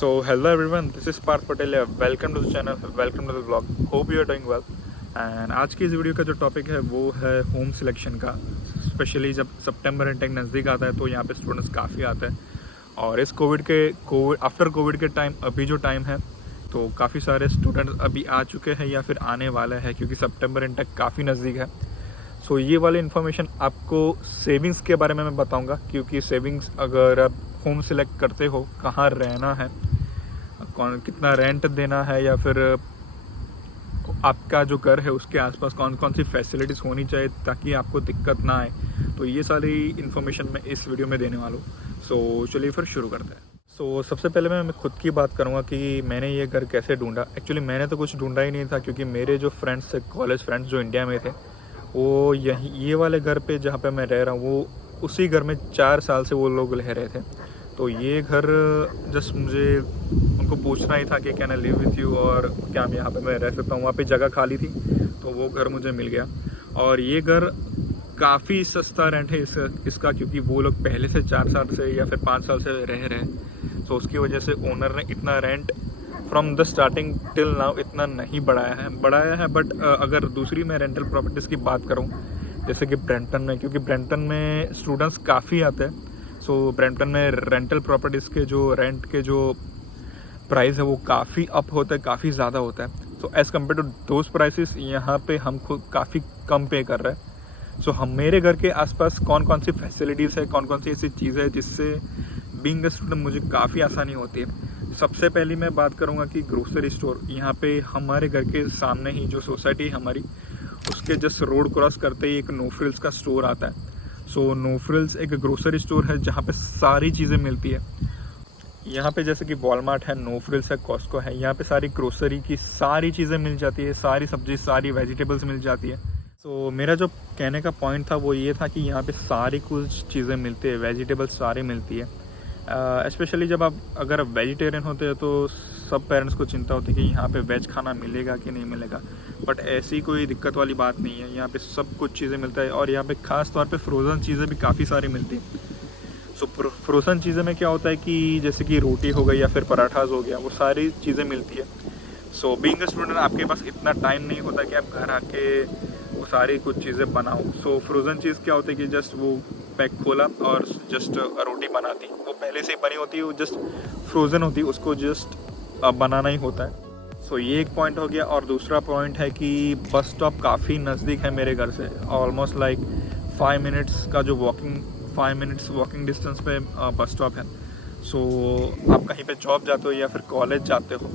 So hello everyone, this is Parth Patel. Welcome to the channel, welcome to the vlog. Hope you are doing well. And आज की इस video का जो topic है वो है होम सिलेक्शन का. स्पेशली जब सितंबर इंटेक नज़दीक आता है तो यहाँ पे स्टूडेंट्स काफ़ी आते हैं. और इस आफ्टर कोविड के टाइम अभी जो टाइम है तो काफ़ी सारे स्टूडेंट्स अभी आ चुके हैं या फिर आने वाले हैं क्योंकि सितंबर इंटेक काफ़ी नज़दीक है. सो ये वाली इन्फॉर्मेशन आपको सेविंग्स के बारे में मैं बताऊंगा क्योंकि सेविंग्स अगर आप होम सिलेक्ट करते हो, कहाँ रहना है, कितना रेंट देना है या फिर आपका जो घर है उसके आसपास कौन कौन सी फैसिलिटीज़ होनी चाहिए ताकि आपको दिक्कत ना आए, तो ये सारी इन्फॉर्मेशन मैं इस वीडियो में देने वाला हूँ. सो चलिए फिर शुरू करते हैं. सो सबसे पहले मैं खुद की बात करूँगा कि मैंने ये घर कैसे ढूंढा. एक्चुअली मैंने तो कुछ ढूंढा ही नहीं था क्योंकि मेरे जो फ्रेंड्स थे, कॉलेज फ्रेंड्स जो इंडिया में थे, वो ये वाले घर पे जहाँ पे मैं रह रहा हूँ वो उसी घर में 4 साल से वो लोग रह रहे थे. तो ये घर जस्ट मुझे उनको पूछना ही था कि can I live with you और क्या मैं यहाँ पे मैं रह सकता हूँ. वहाँ पे जगह खाली थी तो वो घर मुझे मिल गया. और ये घर काफ़ी सस्ता रेंट है इसका क्योंकि वो लोग पहले से 4 साल से या फिर 5 साल से रह रहे हैं. तो उसकी वजह से ओनर ने इतना rent from the starting till now इतना नहीं बढ़ाया है. बट अगर दूसरी मैं रेंटल प्रॉपर्टीज़ की बात करूँ जैसे कि ब्रैम्पटन में, क्योंकि ब्रैम्पटन में स्टूडेंट्स काफ़ी आते हैं. सो ब्रैम्पटन में रेंटल प्रॉपर्टीज़ के जो रेंट के जो प्राइस है वो काफ़ी अप होता है, काफ़ी ज़्यादा होता है. So as compare to those prices यहाँ पे हम खुद काफ़ी कम पे कर रहे हैं. सो हम मेरे घर के आसपास कौन कौन सी फैसिलिटीज़ है, कौन कौन सी ऐसी चीज़ें हैं जिससे बीइंग अ स्टूडेंट मुझे काफ़ी आसानी होती है. सबसे पहली मैं बात करूँगा कि ग्रोसरी स्टोर. यहाँ पे हमारे घर के सामने ही जो सोसाइटी है हमारी, उसके जस्ट रोड क्रॉस करते ही एक नो फ्रिल्स का स्टोर आता है. सो नो फ्रिल्स एक ग्रोसरी स्टोर है जहाँ पे सारी चीज़ें मिलती है. यहाँ पे जैसे कि वॉलमार्ट है, नो फ्रिल्स है, कॉस्को है. यहाँ पे सारी ग्रोसरी की सारी चीज़ें मिल जाती है, सारी सब्जी, सारी वेजिटेबल्स मिल जाती है. सो मेरा जो कहने का पॉइंट था वो ये था कि यहाँ पे सारी कुछ चीज़ें मिलती है, वेजिटेबल्स सारी मिलती है. स्पेशली जब आप अगर वेजिटेरियन होते हैं तो सब पेरेंट्स को चिंता होती है कि यहाँ पे वेज खाना मिलेगा कि नहीं मिलेगा. बट ऐसी कोई दिक्कत वाली बात नहीं है. यहाँ पे सब कुछ चीज़ें मिलता है और यहाँ पे ख़ास तौर पे फ्रोज़न चीज़ें भी काफ़ी सारी मिलती हैं. सो फ्रोज़न चीज़ें में क्या होता है कि जैसे कि रोटी हो गई या फिर पराठाज हो गया, वो सारी चीज़ें मिलती है. सो बीइंग अ स्टूडेंट आपके पास इतना टाइम नहीं होता कि आप घर आके वो सारी कुछ चीज़ें बनाओ. सो फ्रोज़न चीज़ क्या होती है कि जस्ट वो पैक खोला और जस्ट रोटी बना दी. वो पहले से ही बनी होती है, वो जस्ट फ्रोज़न होती है, उसको जस्ट बनाना ही होता है. सो ये एक पॉइंट हो गया. और दूसरा पॉइंट है कि बस स्टॉप काफ़ी नज़दीक है मेरे घर से. ऑलमोस्ट लाइक 5 मिनट्स का जो 5 मिनट्स वॉकिंग डिस्टेंस पे बस स्टॉप है. सो आप कहीं पे जॉब जाते हो या फिर कॉलेज जाते हो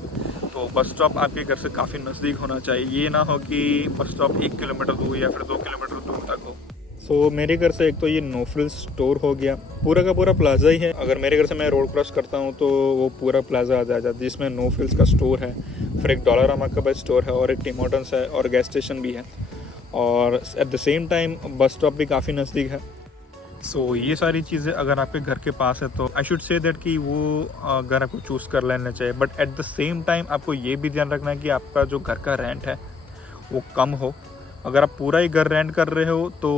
तो बस स्टॉप आपके घर से काफ़ी नज़दीक होना चाहिए. ये ना हो कि बस स्टॉप 1 किलोमीटर दूर या फिर 2 किलोमीटर दूर तक हो. सो मेरे घर से एक तो ये नो फ्रिल्स स्टोर हो गया, पूरा का पूरा प्लाजा ही है. अगर मेरे घर से मैं रोड क्रॉस करता हूँ तो वो पूरा प्लाजा आ जाता है जिसमें नो फ्रिल्स का स्टोर है, फिर एक डॉलरामा का बस स्टोर है और एक टिम हॉर्टन्स है और गैस स्टेशन भी है. और at the same time bus stop भी काफ़ी नज़दीक है. सो ये सारी चीज़ें अगर आपके घर के पास है तो आई शुड से दैट कि वो घर आपको चूज़ कर लेना चाहिए. But at the same time आपको ये भी ध्यान रखना है कि आपका जो घर का रेंट है वो कम हो. अगर आप पूरा ही घर रेंट कर रहे हो तो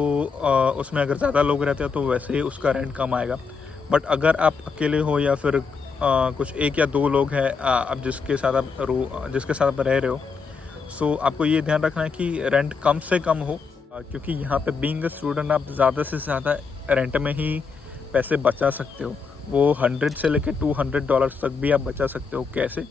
उसमें अगर ज़्यादा लोग रहते हो तो वैसे ही उसका रेंट कम आएगा. बट अगर आप अकेले हो या फिर कुछ 1 या 2 लोग हैं आप जिसके साथ आप रह रहे हो, सो आपको ये ध्यान रखना है कि रेंट कम से कम हो क्योंकि यहाँ पे बीइंग अ स्टूडेंट आप ज़्यादा से ज़्यादा रेंट में ही पैसे बचा सकते हो. वो 100 से लेकर $200 तक भी आप बचा सकते हो. कैसे?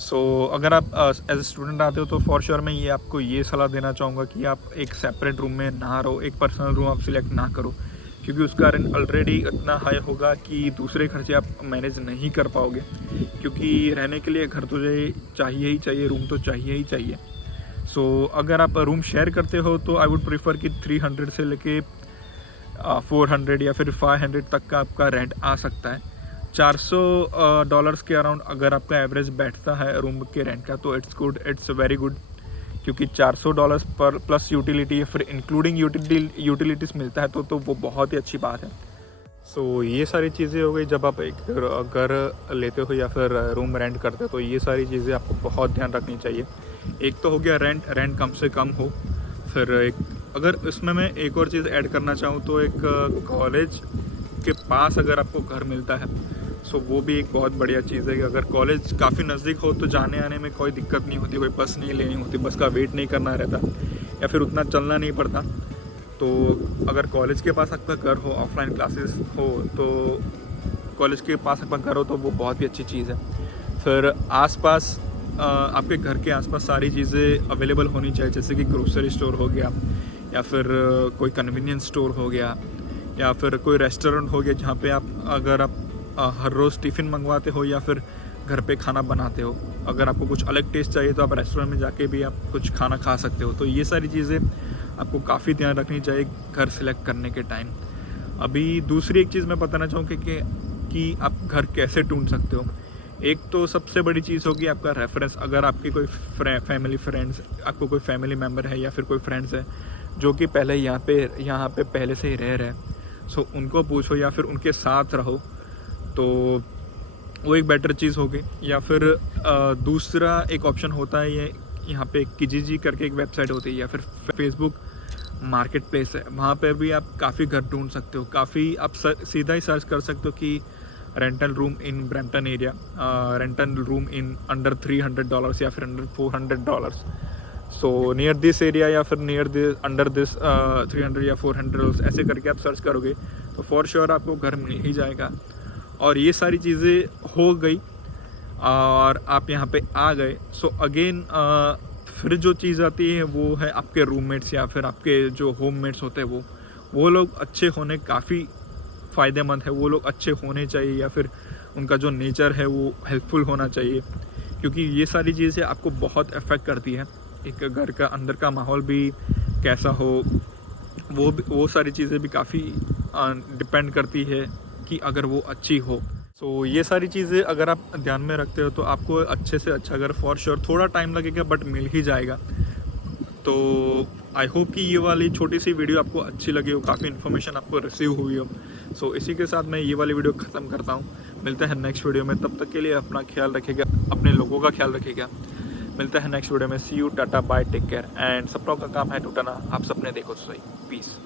सो अगर आप एज ए स्टूडेंट आते हो तो फॉर श्योर मैं ये आपको ये सलाह देना चाहूँगा कि आप एक सेपरेट रूम में ना रहो, एक पर्सनल रूम आप सिलेक्ट ना करो क्योंकि उसका रेंट ऑलरेडी इतना हाई होगा कि दूसरे खर्चे आप मैनेज नहीं कर पाओगे. क्योंकि रहने के लिए घर तुझे चाहिए ही चाहिए, रूम तो चाहिए ही चाहिए. सो अगर आप रूम शेयर करते हो तो आई वुड प्रीफर कि 300 से लेके 400 या फिर 500 तक का आपका रेंट आ सकता है. $400 के अराउंड अगर आपका एवरेज बैठता है रूम के रेंट का तो it's good, it's very good. क्योंकि $400 पर प्लस यूटिलिटी या फिर इंक्लूडिंग यूटिलिटीज़ मिलता है तो वो बहुत ही अच्छी बात है. सो ये सारी चीज़ें हो गई जब आप एक घर लेते हो या फिर रूम रेंट करते हो तो ये सारी चीज़ें आपको बहुत ध्यान रखनी चाहिए. एक तो हो गया रेंट कम से कम हो. फिर अगर इसमें मैं एक और चीज़ ऐड करना चाहूँ तो एक कॉलेज के पास अगर आपको घर मिलता है सो वो भी एक बहुत बढ़िया चीज़ है कि अगर कॉलेज काफ़ी नज़दीक हो तो जाने आने में कोई दिक्कत नहीं होती, कोई बस नहीं लेनी होती, बस का वेट नहीं करना रहता या फिर उतना चलना नहीं पड़ता। तो अगर कॉलेज के पास आपका घर हो, ऑफलाइन क्लासेस हो, तो कॉलेज के पास आपका घर हो तो वो बहुत ही अच्छी चीज़ है। फिर आसपास आपके घर के आसपास सारी चीज़ें अवेलेबल होनी चाहिए, जैसे कि ग्रोसरी स्टोर हो गया या फिर कोई कन्वीनियंस स्टोर हो गया या फिर कोई रेस्टोरेंट हो गया जहाँ पे अगर आप हर रोज़ टिफ़िन मंगवाते हो या फिर घर पे खाना बनाते हो, अगर आपको कुछ अलग टेस्ट चाहिए तो आप रेस्टोरेंट में जाके भी आप कुछ खाना खा सकते हो। तो ये सारी चीज़ें आपको काफ़ी ध्यान रखनी चाहिए घर सिलेक्ट करने के टाइम। अभी दूसरी एक चीज़ मैं बताना चाहूँगी कि आप घर कैसे ढूंढ सकते हो। एक तो सबसे बड़ी चीज़ होगी आपका रेफरेंस। अगर आपके कोई फैमिली फ्रेंड्स, आपको कोई फैमिली मेम्बर है या फिर कोई फ्रेंड्स है जो कि पहले यहाँ पे पहले से ही रह रहे हैं, सो उनको पूछो या फिर उनके साथ रहो, तो वो एक बेटर चीज़ होगी। या फिर दूसरा एक ऑप्शन होता है, ये यहाँ पे किजीजी करके एक वेबसाइट होती है या फिर फेसबुक मार्केट प्लेस है, वहाँ पे भी आप काफ़ी घर ढूंढ सकते हो। काफ़ी आप सीधा ही सर्च कर सकते हो कि rental room in Brampton area, rental room in under $300 या फिर under $400, so near this area या फिर अंडर दिस 300 या $400, ऐसे करके आप सर्च करोगे तो फॉर श्योर आपको घर मिल ही जाएगा। और ये सारी चीज़ें हो गई और आप यहाँ पे आ गए, सो अगेन फिर जो चीज़ आती है वो है आपके रूममेट्स या फिर आपके जो होममेट्स होते हैं वो लोग अच्छे होने काफ़ी फ़ायदेमंद है। वो लोग अच्छे होने चाहिए या फिर उनका जो नेचर है वो हेल्पफुल होना चाहिए, क्योंकि ये सारी चीज़ें आपको बहुत अफेक्ट करती है। एक घर का अंदर का माहौल भी कैसा हो, वो सारी चीज़ें भी काफ़ी डिपेंड करती है कि अगर वो अच्छी हो। सो ये सारी चीज़ें अगर आप ध्यान में रखते हो तो आपको अच्छे से अच्छा घर फॉर श्योर, थोड़ा टाइम लगेगा बट मिल ही जाएगा। तो आई होप कि ये वाली छोटी सी वीडियो आपको अच्छी लगी हो, काफ़ी इन्फॉर्मेशन आपको रिसीव हुई हो। सो इसी के साथ मैं ये वाली वीडियो ख़त्म करता हूँ। मिलते हैं नेक्स्ट वीडियो में, तब तक के लिए अपना ख्याल रखिएगा, अपने लोगों का ख्याल रखिएगा। मिलते हैं नेक्स्ट वीडियो में। सी यू, टाटा, बाय, टेक केयर। एंड सब लोगों का काम है टूटना, आप सबने देखो सही। पीस।